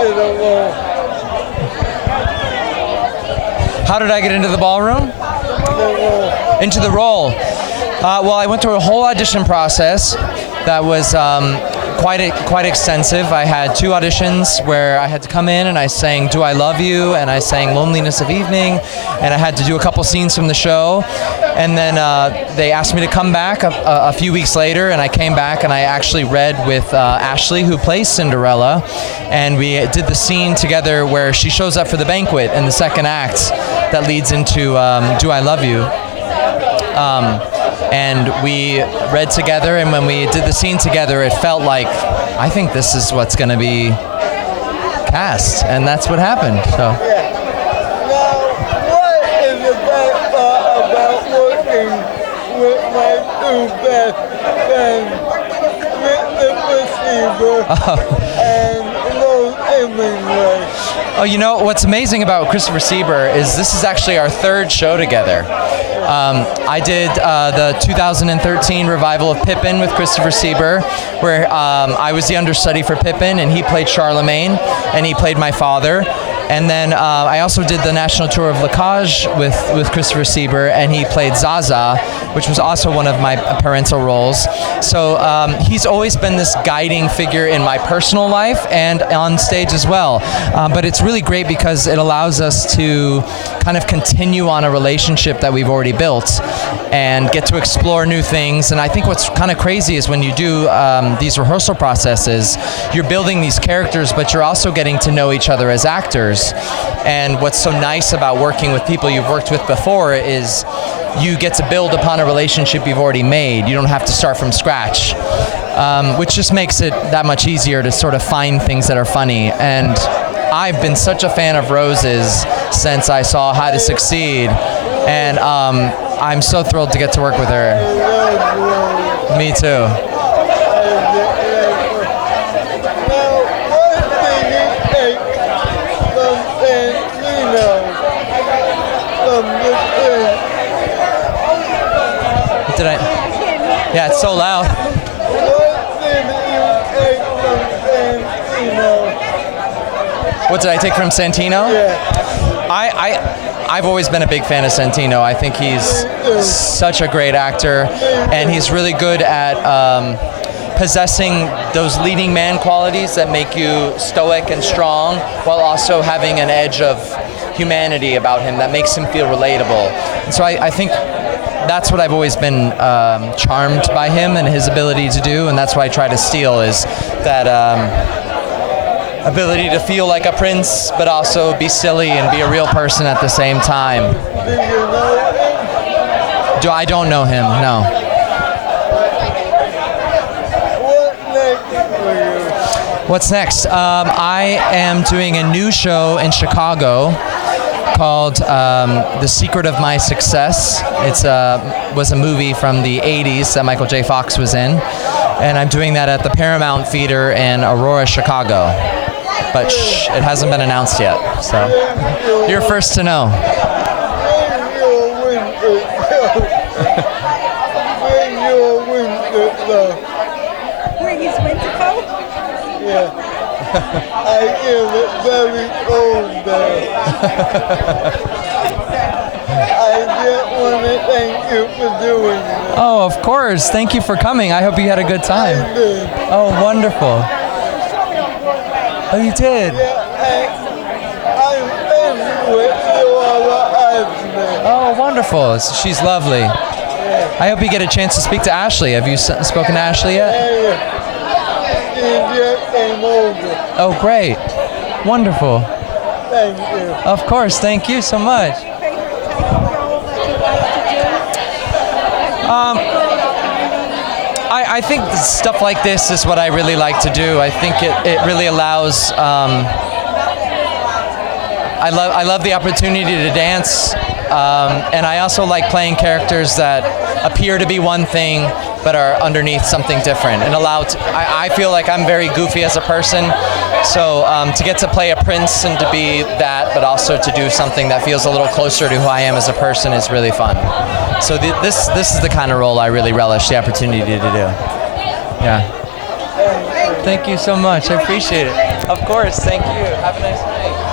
into the role? How did I get into the ballroom? Into the role. Well, I went through a whole audition process that was quite extensive. I had 2 auditions where I had to come in and I sang "Do I Love You" and I sang "Loneliness of Evening," and I had to do a couple scenes from the show. And then they asked me to come back a few weeks later, and I came back and I actually read with Ashley, who plays Cinderella, and we did the scene together where she shows up for the banquet in the second act that leads into "Do I Love You." And we read together, and when we did the scene together, it felt like, I think this is what's going to be cast, and that's what happened. So. Now, what is the best part about working with my 2 best friends, Christopher Sieber and Rose Hemingway? Oh, you know, what's amazing about Christopher Sieber is this is actually our 3rd show together. I did the 2013 revival of Pippin with Christopher Sieber, where I was the understudy for Pippin, and he played Charlemagne, and he played my father. And then I also did the national tour of La Cage with Christopher Sieber, and he played Zaza, which was also one of my parental roles. So he's always been this guiding figure in my personal life and on stage as well. But it's really great because it allows us to kind of continue on a relationship that we've already built and get to explore new things. And I think what's kind of crazy is when you do these rehearsal processes, you're building these characters, but you're also getting to know each other as actors. And what's so nice about working with people you've worked with before is you get to build upon a relationship you've already made. You don't have to start from scratch, which just makes it that much easier to sort of find things that are funny. And I've been such a fan of Rose's since I saw How to Succeed, and I'm so thrilled to get to work with her. Me too. Did I? Yeah, it's so loud. What did I take from Santino? Yeah. I've always been a big fan of Santino. I think he's such a great actor, and he's really good at possessing those leading man qualities that make you stoic and strong, while also having an edge of humanity about him that makes him feel relatable. And so I think that's what I've always been charmed by him and his ability to do, and that's what I try to steal, is that ability to feel like a prince, but also be silly and be a real person at the same time. Do you know him? I don't know him, no. What's next for you? What's next? I am doing a new show in Chicago called The Secret of My Success. It was a movie from the 80s that Michael J. Fox was in, and I'm doing that at the Paramount Theater in Aurora, Chicago. But it hasn't been announced yet, so you're first to know. Bring his winter coat? Yeah. I feel it very cold there. I just want to thank you for doing it. Oh, of course. Thank you for coming. I hope you had a good time. I did. Oh, wonderful. Oh, you did? Yeah, I'm friends with Laura Ashley. Oh, wonderful. She's lovely. I hope you get a chance to speak to Ashley. Have you spoken to Ashley yet? Yeah. She just came over. Oh, great. Wonderful. Thank you. Of course. Thank you so much. I think stuff like this is what I really like to do. I think it really allows. I love the opportunity to dance, and I also like playing characters that appear to be one thing but are underneath something different. And I feel like I'm very goofy as a person, so to get to play a prince and to be that, but also to do something that feels a little closer to who I am as a person is really fun. So this is the kind of role I really relish the opportunity to do. Yeah. Thank you so much. I appreciate it. Of course. Thank you. Have a nice night.